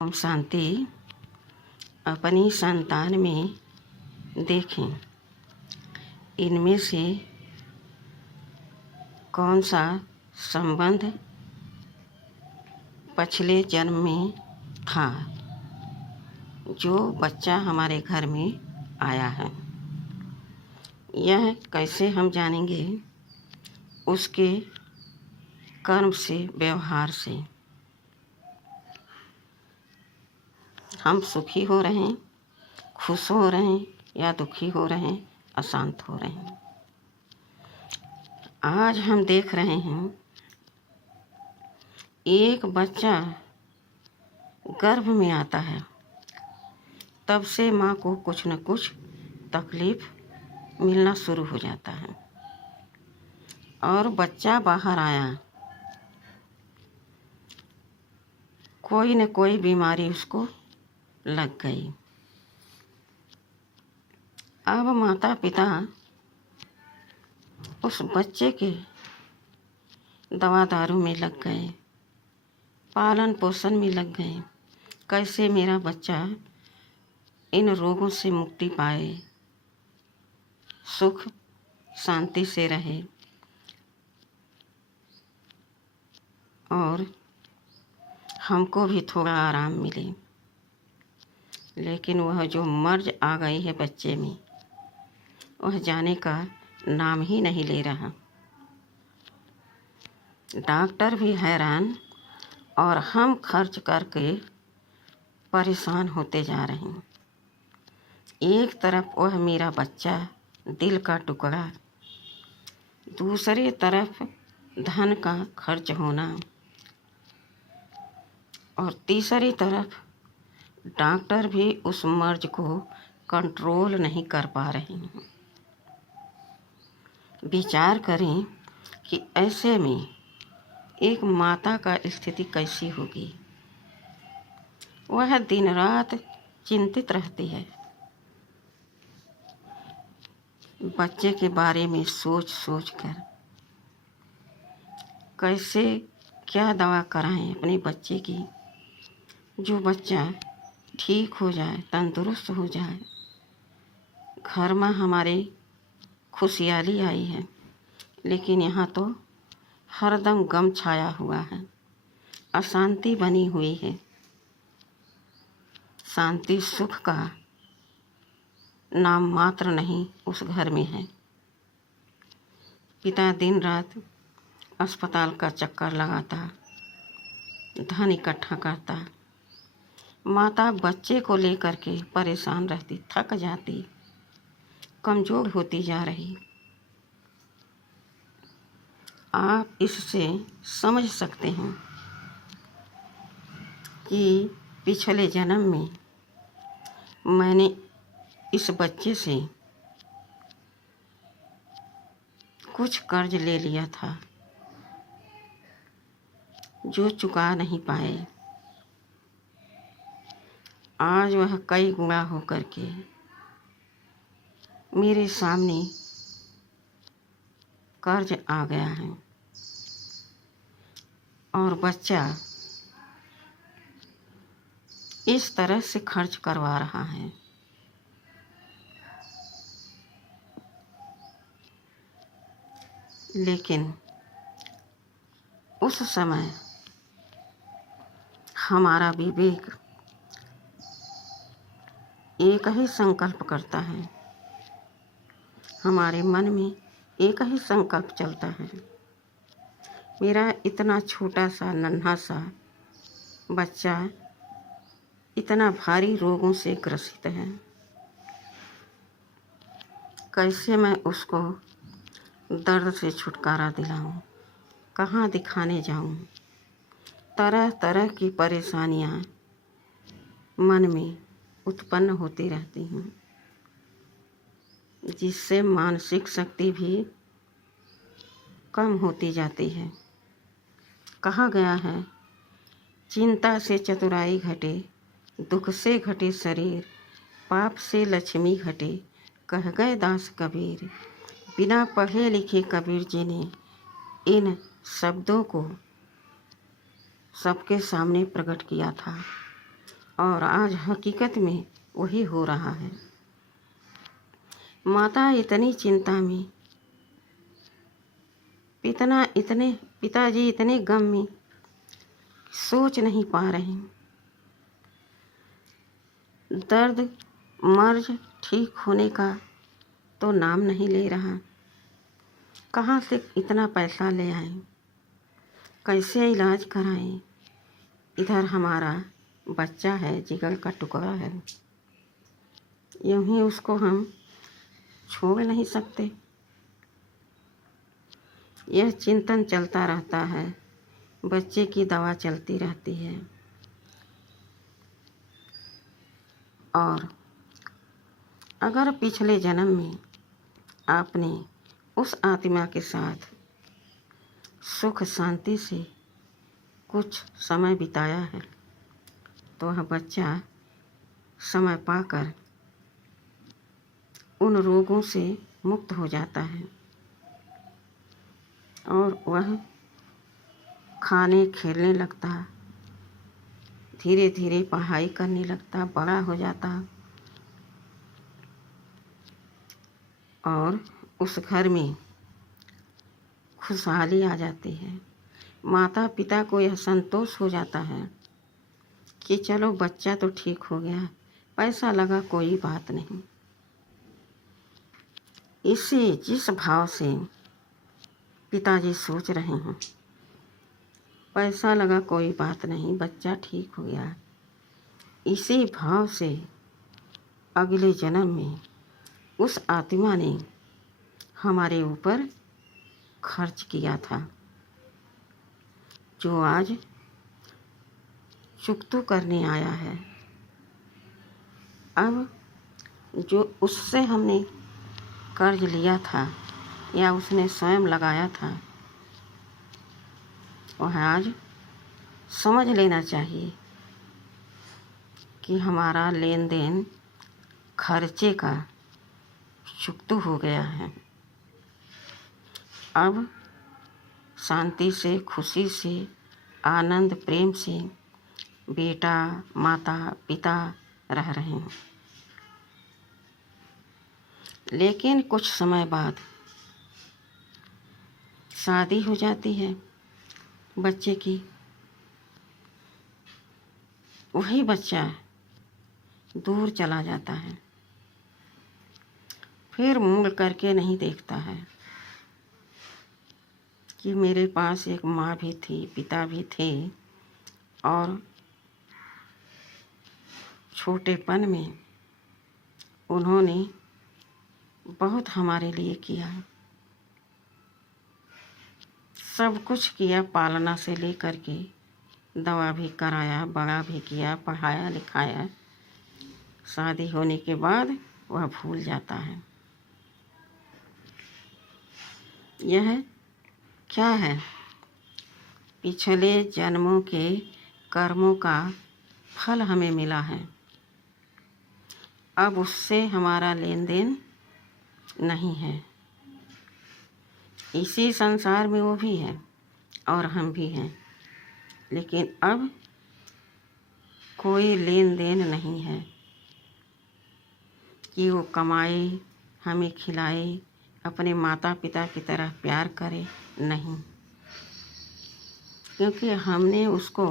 ओम शांति। अपनी संतान में देखें, इनमें से कौन सा संबंध पिछले जन्म में था जो बच्चा हमारे घर में आया है। यह कैसे हम जानेंगे? उसके कर्म से, व्यवहार से। हम सुखी हो रहे हैं, खुश हो रहे हैं या दुखी हो रहे हैं, अशांत हो रहे हैं। आज हम देख रहे हैं एक बच्चा गर्भ में आता है, तब से माँ को कुछ न कुछ तकलीफ मिलना शुरू हो जाता है और बच्चा बाहर आया, कोई न कोई बीमारी उसको लग गई। अब माता पिता उस बच्चे के दवा दारू में लग गए, पालन पोषण में लग गए। कैसे मेरा बच्चा इन रोगों से मुक्ति पाए, सुख शांति से रहे और हमको भी थोड़ा आराम मिले। लेकिन वह जो मर्ज आ गई है बच्चे में, वह जाने का नाम ही नहीं ले रहा। डॉक्टर भी हैरान और हम खर्च करके परेशान होते जा रहे हैं। एक तरफ वह मेरा बच्चा, दिल का टुकड़ा, दूसरी तरफ धन का खर्च होना और तीसरी तरफ डॉक्टर भी उस मर्ज को कंट्रोल नहीं कर पा रहे हैं। विचार करें कि ऐसे में एक माता का स्थिति कैसी होगी। वह दिन रात चिंतित रहती है, बच्चे के बारे में सोच सोच कर कैसे क्या दवा कराएं अपने बच्चे की, जो बच्चा ठीक हो जाए, तंदुरुस्त हो जाए। घर में हमारे खुशहाली आई है, लेकिन यहाँ तो हरदम गम छाया हुआ है, अशांति बनी हुई है। शांति सुख का नाम मात्र नहीं उस घर में है। पिता दिन रात अस्पताल का चक्कर लगाता, धन इकट्ठा करता। माता बच्चे को लेकर के परेशान रहती, थक जाती, कमज़ोर होती जा रही। आप इससे समझ सकते हैं कि पिछले जन्म में मैंने इस बच्चे से कुछ कर्ज ले लिया था जो चुका नहीं पाए। आज वह कई गुणा हो करके मेरे सामने कर्ज आ गया है और बच्चा इस तरह से खर्च करवा रहा है। लेकिन उस समय हमारा विवेक एक ही संकल्प करता है, हमारे मन में एक ही संकल्प चलता है। मेरा इतना छोटा सा नन्हा सा बच्चा इतना भारी रोगों से ग्रसित है, कैसे मैं उसको दर्द से छुटकारा दिलाऊं, कहाँ दिखाने जाऊं। तरह तरह की परेशानियां मन में उत्पन्न होती रहती हैं, जिससे मानसिक शक्ति भी कम होती जाती है। कहा गया है, चिंता से चतुराई घटे, दुख से घटे शरीर, पाप से लक्ष्मी घटे, कह गए दास कबीर। बिना पढ़े लिखे कबीर जी ने इन शब्दों को सबके सामने प्रकट किया था। और आज हकीकत में वही हो रहा है। माता इतनी चिंता में, पिताजी इतने गम में, सोच नहीं पा रहे। दर्द मर्ज ठीक होने का तो नाम नहीं ले रहा। कहाँ से इतना पैसा ले आएं, कैसे इलाज कराएं। इधर हमारा बच्चा है, जिगर का टुकड़ा है, यूं ही उसको हम छोड़ नहीं सकते। यह चिंतन चलता रहता है, बच्चे की दवा चलती रहती है। और अगर पिछले जन्म में आपने उस आत्मा के साथ सुख शांति से कुछ समय बिताया है तो वह बच्चा समय पाकर उन रोगों से मुक्त हो जाता है और वह खाने खेलने लगता, धीरे धीरे पढ़ाई करने लगता, बड़ा हो जाता और उस घर में खुशहाली आ जाती है। माता पिता को यह संतोष हो जाता है कि चलो बच्चा तो ठीक हो गया, पैसा लगा कोई बात नहीं। इसे जिस भाव से पिताजी सोच रहे हैं, पैसा लगा कोई बात नहीं, बच्चा ठीक हो गया, इसी भाव से अगले जन्म में उस आत्मा ने हमारे ऊपर खर्च किया था, जो आज चुकतू करने आया है। अब जो उससे हमने कर्ज लिया था या उसने स्वयं लगाया था, वह आज समझ लेना चाहिए कि हमारा लेन देन खर्चे का चुकतू हो गया है। अब शांति से, खुशी से, आनंद प्रेम से बेटा माता पिता रह रहे हैं। लेकिन कुछ समय बाद शादी हो जाती है बच्चे की। वही बच्चा दूर चला जाता है, फिर मुड़ करके नहीं देखता है कि मेरे पास एक माँ भी थी, पिता भी थे और छोटेपन में उन्होंने बहुत हमारे लिए किया, सब कुछ किया, पालना से लेकर के दवा भी कराया, बड़ा भी किया, पढ़ाया लिखाया। शादी होने के बाद वह भूल जाता है। यह क्या है? पिछले जन्मों के कर्मों का फल हमें मिला है। अब उससे हमारा लेन देन नहीं है। इसी संसार में वो भी है और हम भी हैं, लेकिन अब कोई लेन देन नहीं है कि वो कमाए, हमें खिलाए, अपने माता पिता की तरह प्यार करे, नहीं, क्योंकि हमने उसको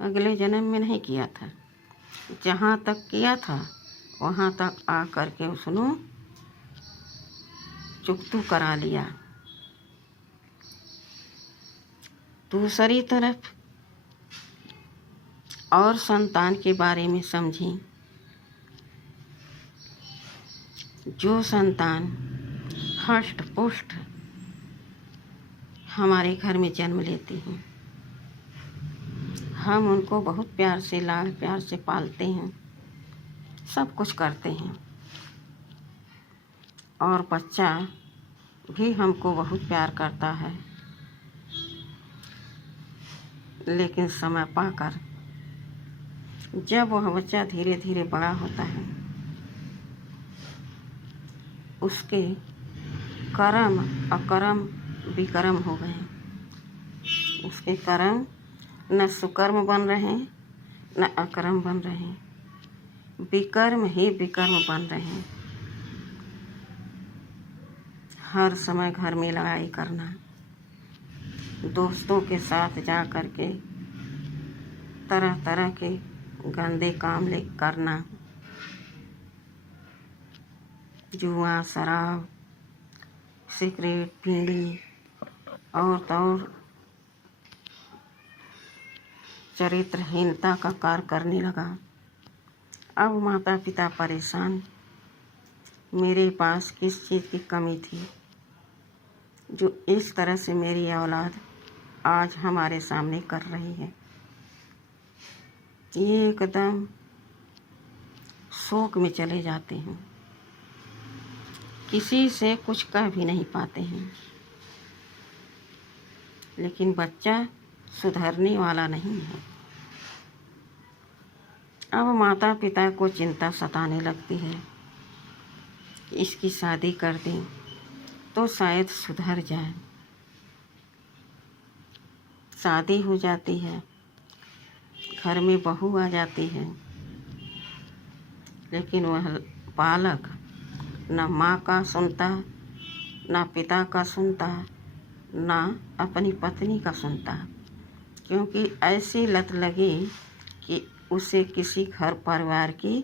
अगले जन्म में नहीं किया था। जहाँ तक किया था वहाँ तक आ कर के उसने चुकतू करा लिया। दूसरी तरफ और संतान के बारे में समझें। जो संतान हष्ट पुष्ट हमारे घर में जन्म लेती हैं, हम उनको बहुत प्यार से, लाड प्यार से पालते हैं, सब कुछ करते हैं और बच्चा भी हमको बहुत प्यार करता है। लेकिन समय पाकर जब वह बच्चा धीरे धीरे बड़ा होता है, उसके कर्म अकर्म विकर्म हो गए। उसके कर्म न सुकर्म बन रहे न अकर्म बन रहे हैं, विकर्म ही विकर्म बन रहे हैं। हर समय घर में लड़ाई करना, दोस्तों के साथ जा कर के तरह तरह के गंदे काम ले करना, जुआ, शराब, सिगरेट, बीड़ी और तो और चरित्रहीनता का कार्य करने लगा। अब माता पिता परेशान, मेरे पास किस चीज़ की कमी थी जो इस तरह से मेरी औलाद आज हमारे सामने कर रही है। ये एकदम शोक में चले जाते हैं, किसी से कुछ कह भी नहीं पाते हैं। लेकिन बच्चा सुधरने वाला नहीं है। अब माता पिता को चिंता सताने लगती है, इसकी शादी कर दें तो शायद सुधर जाए। शादी हो जाती है, घर में बहू आ जाती है, लेकिन वह बालक न माँ का सुनता, न पिता का सुनता, न अपनी पत्नी का सुनता, क्योंकि ऐसी लत लगी कि उसे किसी घर परिवार की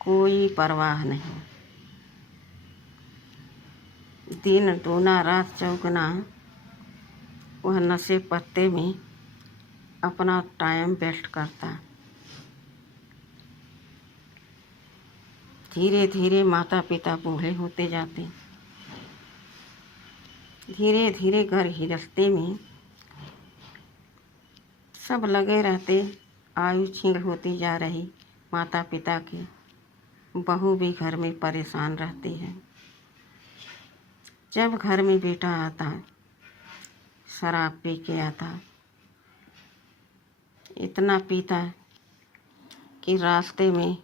कोई परवाह नहीं। दिन दूना रात चौगुना वह नशे पत्ते में अपना टाइम वेस्ट करता। धीरे धीरे माता पिता बूढ़े होते जाते, धीरे धीरे घर गृहस्थी में सब लगे रहते। आयु क्षीण होती जा रही माता पिता की, बहू भी घर में परेशान रहती है। जब घर में बेटा आता, शराब पी के आता, इतना पीता कि रास्ते में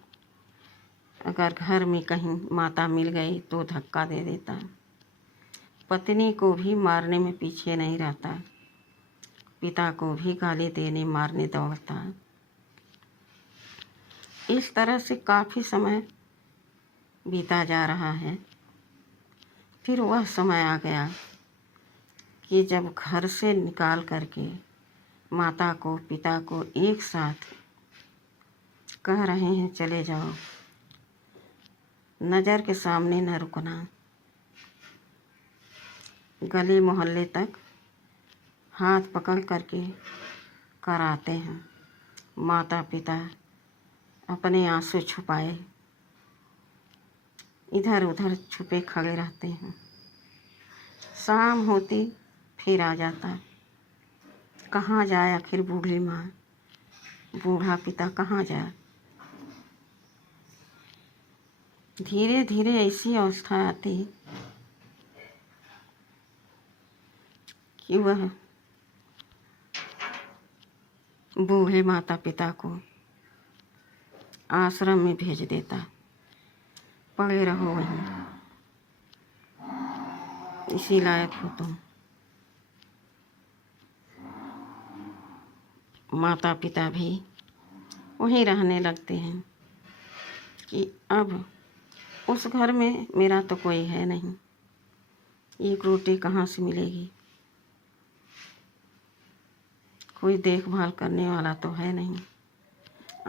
अगर घर में कहीं माता मिल गई तो धक्का दे देता। पत्नी को भी मारने में पीछे नहीं रहता, पिता को भी गाली देने मारने दौड़ता। इस तरह से काफ़ी समय बीता जा रहा है। फिर वह समय आ गया कि जब घर से निकाल करके माता को पिता को एक साथ कह रहे हैं चले जाओ, नज़र के सामने न रुकना, गली मोहल्ले तक हाथ पकड़ करके कराते हैं। माता पिता अपने आंसू छुपाए इधर उधर छुपे खड़े रहते हैं। शाम होती फिर आ जाता। कहाँ जाए आखिर बूढ़ी माँ, बूढ़ा पिता कहाँ जाए। धीरे धीरे ऐसी अवस्था आती कि वह बूढ़े माता पिता को आश्रम में भेज देता, पड़े रहो वहीं, इसी लायक हो तुम। माता पिता भी वहीं रहने लगते हैं कि अब उस घर में मेरा तो कोई है नहीं, एक रोटी कहाँ से मिलेगी, कोई देखभाल करने वाला तो है नहीं।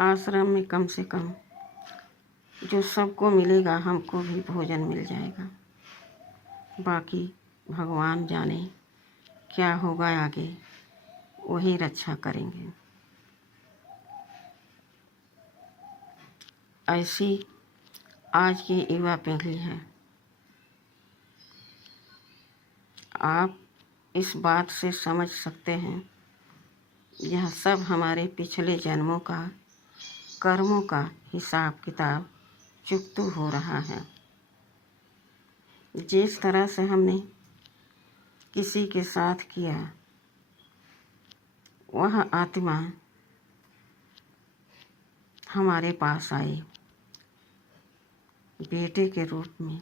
आश्रम में कम से कम जो सबको मिलेगा हमको भी भोजन मिल जाएगा, बाकी भगवान जाने क्या होगा आगे, वही रक्षा करेंगे। ऐसी आज की युवा पीढ़ी है। आप इस बात से समझ सकते हैं, यह सब हमारे पिछले जन्मों का कर्मों का हिसाब किताब चुकतू हो रहा है। जिस तरह से हमने किसी के साथ किया, वह आत्मा हमारे पास आई बेटे के रूप में।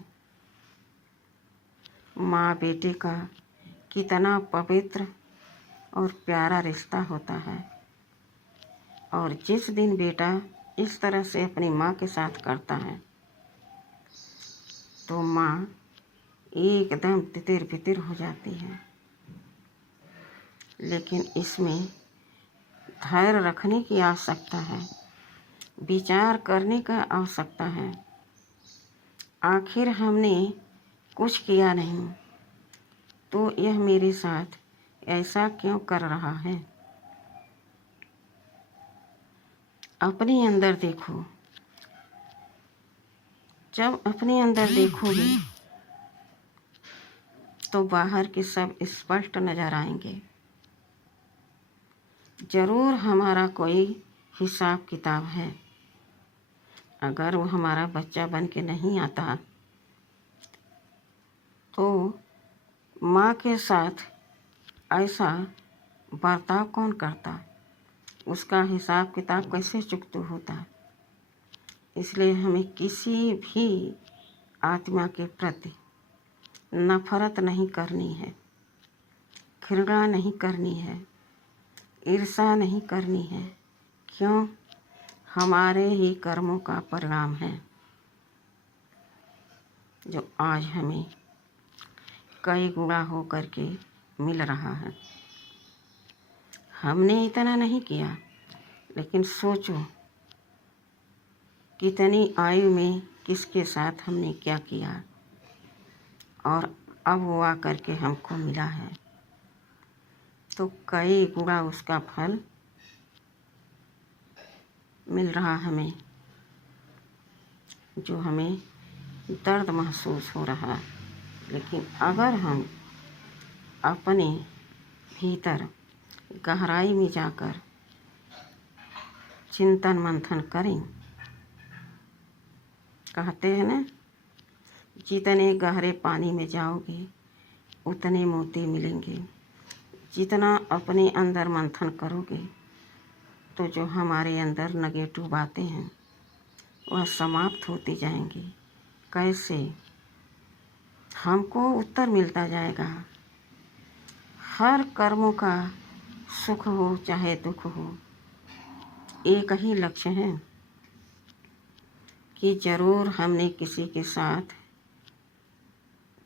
माँ बेटे का कितना पवित्र और प्यारा रिश्ता होता है। और जिस दिन बेटा इस तरह से अपनी माँ के साथ करता है तो माँ एकदम तितिर बितिर हो जाती है। लेकिन इसमें धैर्य रखने की आवश्यकता है, विचार करने का आवश्यकता है। आखिर हमने कुछ किया नहीं तो यह मेरे साथ ऐसा क्यों कर रहा है। अपने अंदर देखो, जब अपने अंदर देखोगे तो बाहर के सब स्पष्ट नजर आएंगे। जरूर हमारा कोई हिसाब किताब है। अगर वो हमारा बच्चा बन के नहीं आता तो माँ के साथ ऐसा बर्ताव कौन करता, उसका हिसाब किताब कैसे चुकता होता। इसलिए हमें किसी भी आत्मा के प्रति नफरत नहीं करनी है, घृणा नहीं करनी है, ईर्ष्या नहीं करनी है। क्यों? हमारे ही कर्मों का परिणाम है जो आज हमें कई गुणा हो करके मिल रहा है। हमने इतना नहीं किया, लेकिन सोचो कितनी आयु में किसके साथ हमने क्या किया और अब वो आकर के हमको मिला है। तो कई गुणा उसका फल मिल रहा हमें, जो हमें दर्द महसूस हो रहा। लेकिन अगर हम अपने भीतर गहराई में जाकर चिंतन मंथन करें, कहते हैं ना, जितने गहरे पानी में जाओगे उतने मोती मिलेंगे। जितना अपने अंदर मंथन करोगे तो जो हमारे अंदर नेगेटिव बातें हैं वह समाप्त होती जाएंगी। कैसे? हमको उत्तर मिलता जाएगा। हर कर्मों का सुख हो चाहे दुख हो, एक ही लक्ष्य है कि जरूर हमने किसी के साथ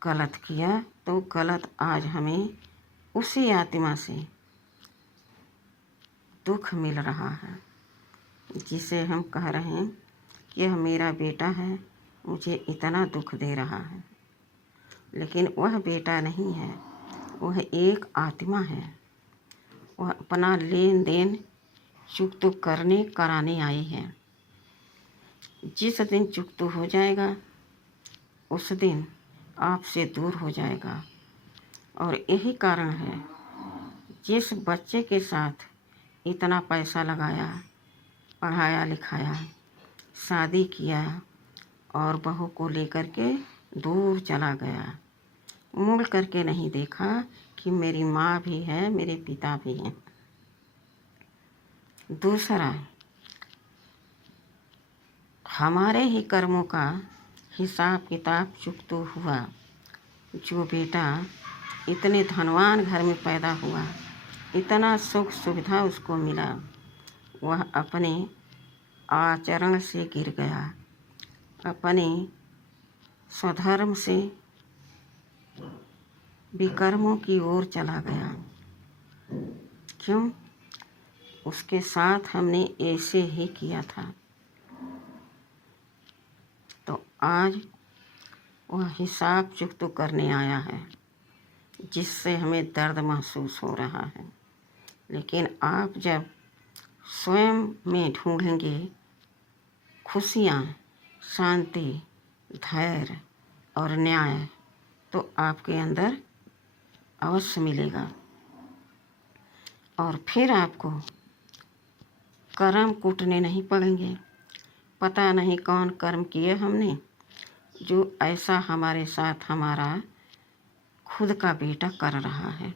गलत किया तो गलत आज हमें उसी आत्मा से दुख मिल रहा है, जिसे हम कह रहे हैं कि यह मेरा बेटा है, मुझे इतना दुख दे रहा है। लेकिन वह बेटा नहीं है, वह एक आत्मा है। वह अपना लेन देन चुकता कराने आई है। जिस दिन चुकता हो जाएगा उस दिन आपसे दूर हो जाएगा। और यही कारण है, जिस बच्चे के साथ इतना पैसा लगाया, पढ़ाया लिखाया, शादी किया और बहू को लेकर के दूर चला गया, मुड़ करके नहीं देखा कि मेरी माँ भी है, मेरे पिता भी हैं। दूसरा, हमारे ही कर्मों का हिसाब किताब चुकता हुआ जो बेटा इतने धनवान घर में पैदा हुआ, इतना सुख सुविधा उसको मिला, वह अपने आचरण से गिर गया, अपने स्वधर्म से विकर्मों की ओर चला गया। क्यों? उसके साथ हमने ऐसे ही किया था। तो आज वह हिसाब चुकता करने आया है, जिससे हमें दर्द महसूस हो रहा है। लेकिन आप जब स्वयं में ढूंढेंगे खुशियाँ, शांति, धैर्य और न्याय, तो आपके अंदर अवश्य मिलेगा। और फिर आपको कर्म कूटने नहीं पड़ेंगे। पता नहीं कौन कर्म किए हमने जो ऐसा हमारे साथ हमारा खुद का बेटा कर रहा है।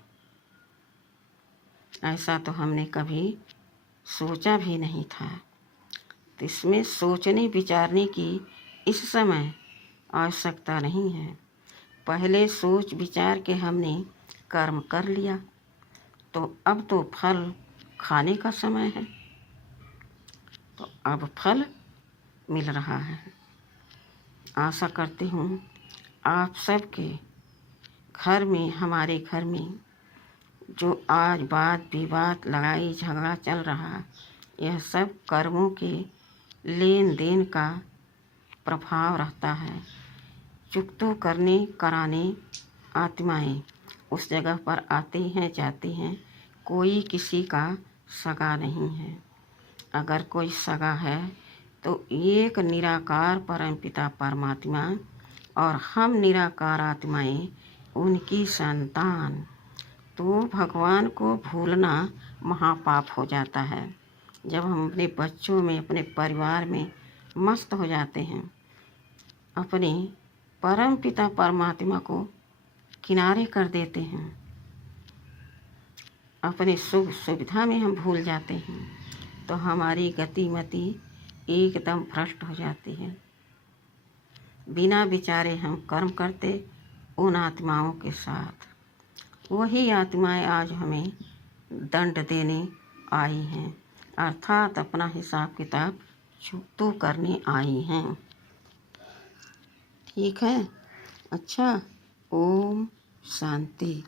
ऐसा तो हमने कभी सोचा भी नहीं था। तो इसमें सोचने विचारने की इस समय आवश्यकता नहीं है। पहले सोच विचार के हमने कर्म कर लिया, तो अब तो फल खाने का समय है। अब फल मिल रहा है। आशा करती हूँ आप सबके घर में, हमारे घर में जो आज वाद विवाद, लड़ाई झगड़ा चल रहा, यह सब कर्मों के लेन देन का प्रभाव रहता है। चुकतू करने कराने आत्माएं उस जगह पर आती हैं जाती हैं। कोई किसी का सगा नहीं है। अगर कोई सगा है तो एक निराकार परमपिता परमात्मा और हम निराकार आत्माएं उनकी संतान। तो भगवान को भूलना महापाप हो जाता है। जब हम अपने बच्चों में, अपने परिवार में मस्त हो जाते हैं, अपने परम पिता परमात्मा को किनारे कर देते हैं, अपने सुख सुविधा में हम भूल जाते हैं, तो हमारी गतिमति एकदम भ्रष्ट हो जाती है। बिना विचारे हम कर्म करते उन आत्माओं के साथ। वही आत्माएं आज हमें दंड देने आई हैं, अर्थात अपना हिसाब किताब चुकतू करने आई हैं। ठीक है। अच्छा, ओम शांति।